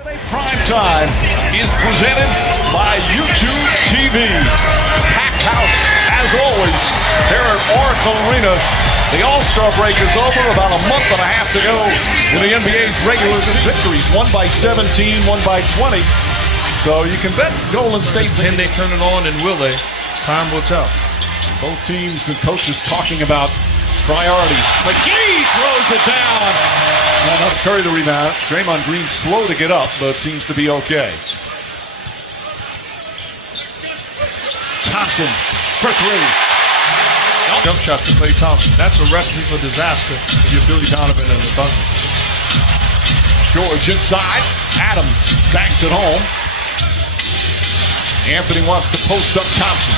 Prime Time is presented by YouTube TV. Packed house, as always, here at Oracle Arena. The All-Star break is over. About a month and a half to go in the NBA's regular victories. One by 17, one by 20. So you can bet Golden State. Can they turn it on, and will they? Time will tell. Both teams and coaches talking about priorities. McGee throws it down. Not Curry the rebound. Draymond Green slow to get up, but seems to be okay. Thompson for three. Jump shot for Klay Thompson. That's a recipe for disaster if you're Billy Donovan and the Thunder. George inside. Adams banks it home. Anthony wants to post up Thompson.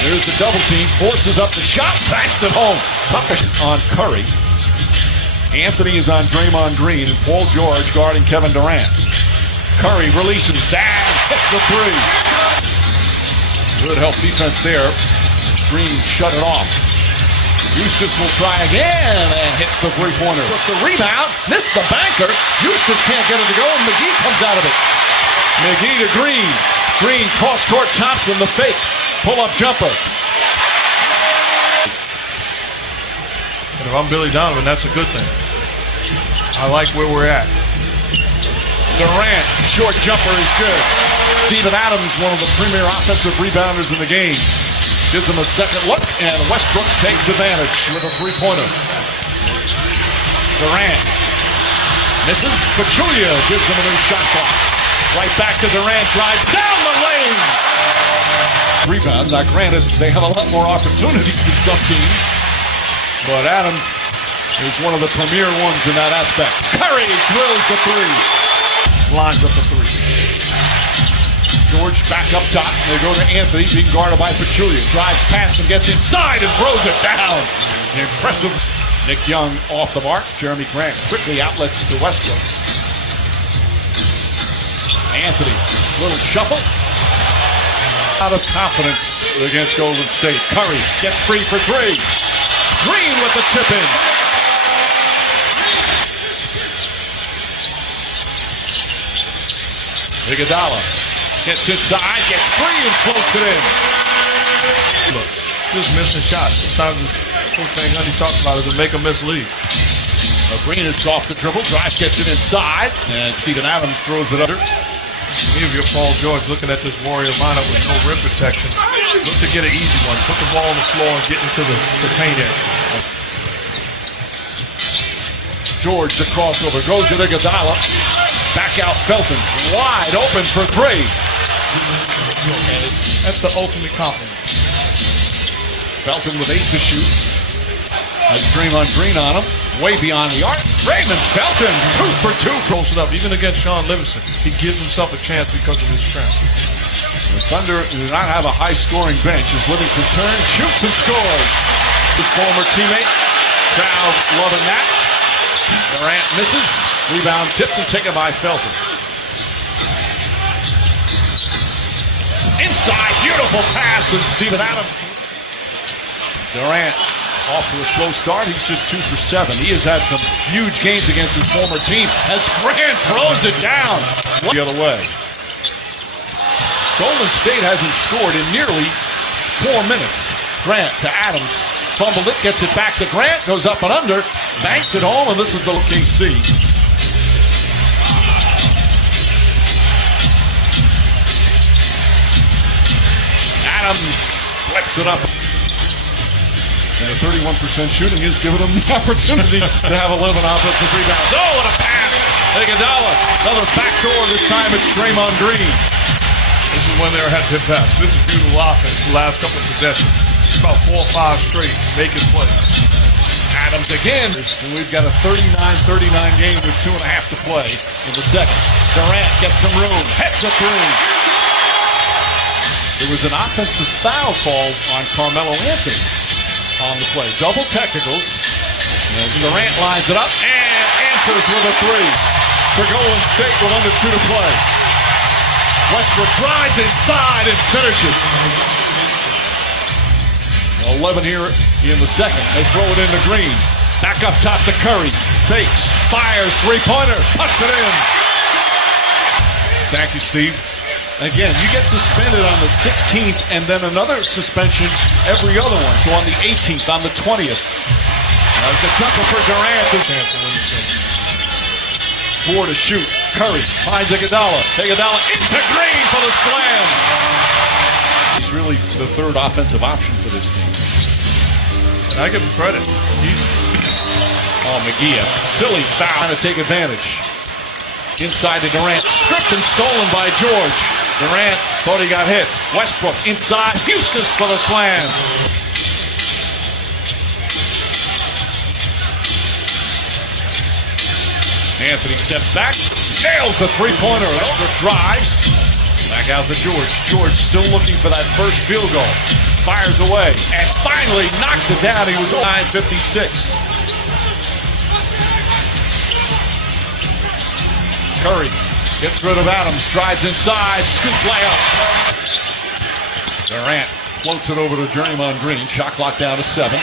There's the double team. Forces up the shot. Banks it home. Toughest on Curry. Anthony is on Draymond Green. And Paul George guarding Kevin Durant. Curry releases. And hits the three. Good help defense there. Green shut it off. Eustace will try again and hits the three-pointer. With the rebound, missed the banker. Eustace can't get it to go, and McGee comes out of it. McGee to Green. Green cross-court Thompson, the fake. Pull-up jumper. And if I'm Billy Donovan, that's a good thing. I like where we're at. Durant, short jumper is good. Steven Adams, one of the premier offensive rebounders in the game, gives him a second look, and Westbrook takes advantage with a three-pointer. Durant misses. Pachulia gives him a new shot clock. Right back to Durant, drives down the lane. Rebound. Now, granted, they have a lot more opportunities than some teams, but Adams is one of the premier ones in that aspect. Curry drills the three. Lines up the three. George back up top. They go to Anthony, being guarded by Pachulia. Drives past and gets inside and throws it down. Impressive. Nick Young off the mark. Jeremy Grant quickly outlets to Westbrook. Anthony, little shuffle. Out of confidence against Golden State. Curry gets free for three. Green with the tip in. Iguodala gets inside, gets free, and floats it in. Look, just missing shots. Sometimes the first thing Honey talks about is a make or miss lead. Green is off the dribble, drives, gets it inside, and Steven Adams throws it under. If you're Paul George looking at this Warrior lineup with no rim protection, look to get an easy one. Put the ball on the floor and get into the paint area. George, the crossover, goes to Iguodala. Back out Felton, wide open for three. That's the ultimate compliment. Felton with 8 to shoot. Has Draymond Green on him, way beyond the arc. Raymond Felton, 2 for 2. Close it up, even against Sean Livingston. He gives himself a chance because of his strength. The Thunder do not have a high-scoring bench as Livingston turns, shoots, and scores. His former teammate, crowd loving that. Durant misses. Rebound tipped and taken by Felton. Inside, beautiful pass, and Steven Adams. Durant off to a slow start. He's just 2 for 7. He has had some huge games against his former team as Grant throws it down. The other way. Golden State hasn't scored in nearly 4 minutes. Grant to Adams. Fumbled it, gets it back to Grant, goes up and under, banks it home, and this is the OKC. Adams flips it up. And a 31% shooting has given him the opportunity to have 11 offensive rebounds. Oh, and a pass. Iguodala, another backdoor. This time it's Draymond Green. This is when they're at their best. This is beautiful offense the last couple of possessions. About 4 or 5 straight making plays. Adams again. We've got a 39-39 game with 2.5 to play in the second. Durant gets some room, hits the three. There was an offensive foul called on Carmelo Anthony on the play. Double technicals. And Durant lines it up and answers with a three for Golden State with under 2 to play. Westbrook drives inside and finishes. 11 here in the second. They throw it into Green. Back up top to Curry. Fakes, fires, three-pointer, puts it in. Thank you, Steve. Again, you get suspended on the 16th and then another suspension every other one. So on the 18th, on the 20th. The jumper for Durant. Four to shoot. Curry finds Iguodala. Iguodala into Green for the slam. He's really the third offensive option for this team. And I give him credit. McGee, a silly foul. Trying to take advantage. Inside to Durant. Stripped and stolen by George. Durant thought he got hit. Westbrook inside. Houston for the slam. Anthony steps back. Nails the three-pointer. Westbrook drives. Back out to George. George still looking for that first field goal. Fires away. And finally knocks it down. He was 9:56. Curry gets rid of Adams, drives inside, scoop layup. Durant floats it over to Draymond Green. Shot clock down to 7.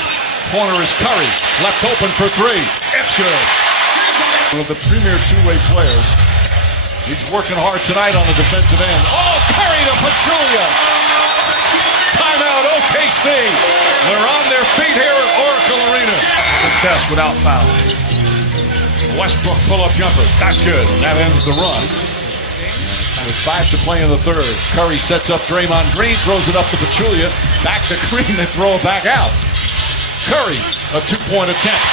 Corner is Curry, left open for 3. It's good. One of the premier two-way players. He's working hard tonight on the defensive end. Oh, Curry to Pachulia. Timeout OKC. They're on their feet here at Oracle Arena. Contest without foul. Westbrook pull-up jumper. That's good. That ends the run. With 5 to play in the third. Curry sets up Draymond Green, throws it up to Pachulia. Back to Green and throw it back out. Curry, a two-point attempt.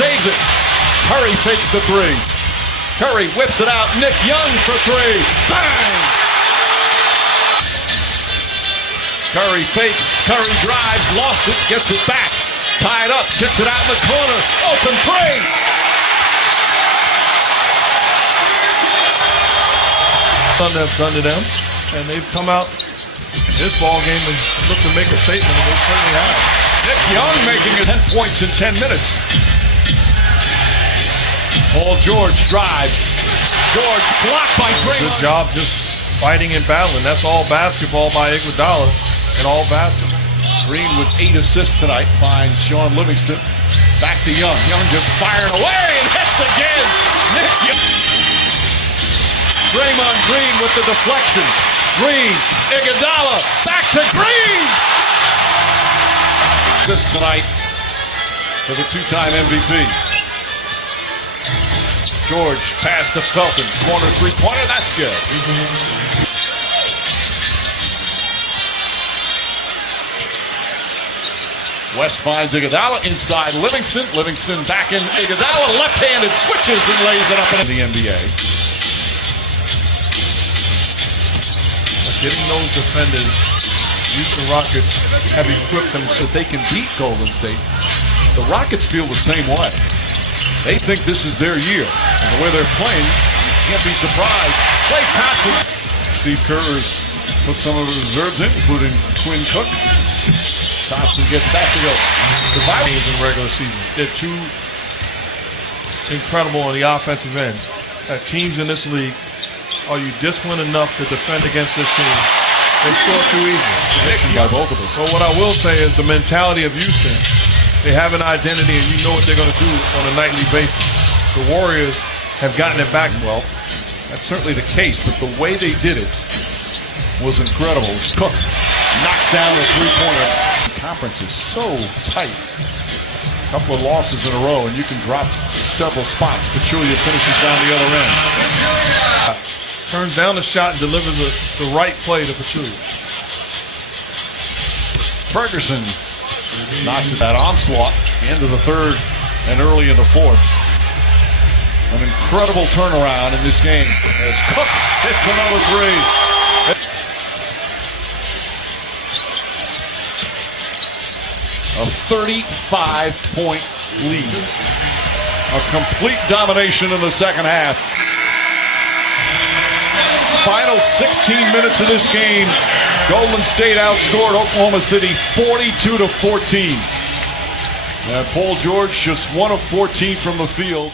Saves it. Curry fakes the 3. Curry whips it out. Nick Young for 3. Bang! Curry fakes. Curry drives. Lost it. Gets it back. Tied up. Gets it out in the corner. Open 3. Have done to them, and they've come out in this ball game and looked to make a statement, and they certainly have. Nick Young making it 10 points in 10 minutes. Paul George drives. George blocked by Draymond. Good job just fighting and battling. That's all basketball by Iguodala and all basketball. Green with 8 assists tonight finds Sean Livingston. Back to Young. Young just firing away and hits again. Nick Young. Draymond Green with the deflection. Green, Iguodala, back to Green! This tonight for the two-time MVP. George pass to Felton. Corner three-pointer, that's good. West finds Iguodala inside Livingston. Livingston back in Iguodala. Left-handed switches and lays it up in the NBA. Getting those defenders, Houston Rockets have equipped them so they can beat Golden State. The Rockets feel the same way. They think this is their year. And the way they're playing, you can't be surprised. Klay Thompson. Steve Kerr has put some of his reserves in, including Quinn Cook. Thompson gets that to go. The games in the regular season. They're too incredible on the offensive end. Teams in this league, are you disciplined enough to defend against this team? They score too easy. By both of us. So what I will say is the mentality of Houston, they have an identity and you know what they're going to do on a nightly basis. The Warriors have gotten it back. Well, that's certainly the case, but the way they did it was incredible. Cook knocks down a three-pointer. The conference is so tight. A couple of losses in a row, and you can drop several spots. Pachulia finishes down the other end. Turns down the shot and delivers the right play to Pachulia. Ferguson knocks it that onslaught, end of the third and early in the fourth. An incredible turnaround in this game as Cook hits another 3. A 35-point lead. A complete domination in the second half. Final 16 minutes of this game, Golden State outscored Oklahoma City 42-14. And Paul George just 1 of 14 from the field.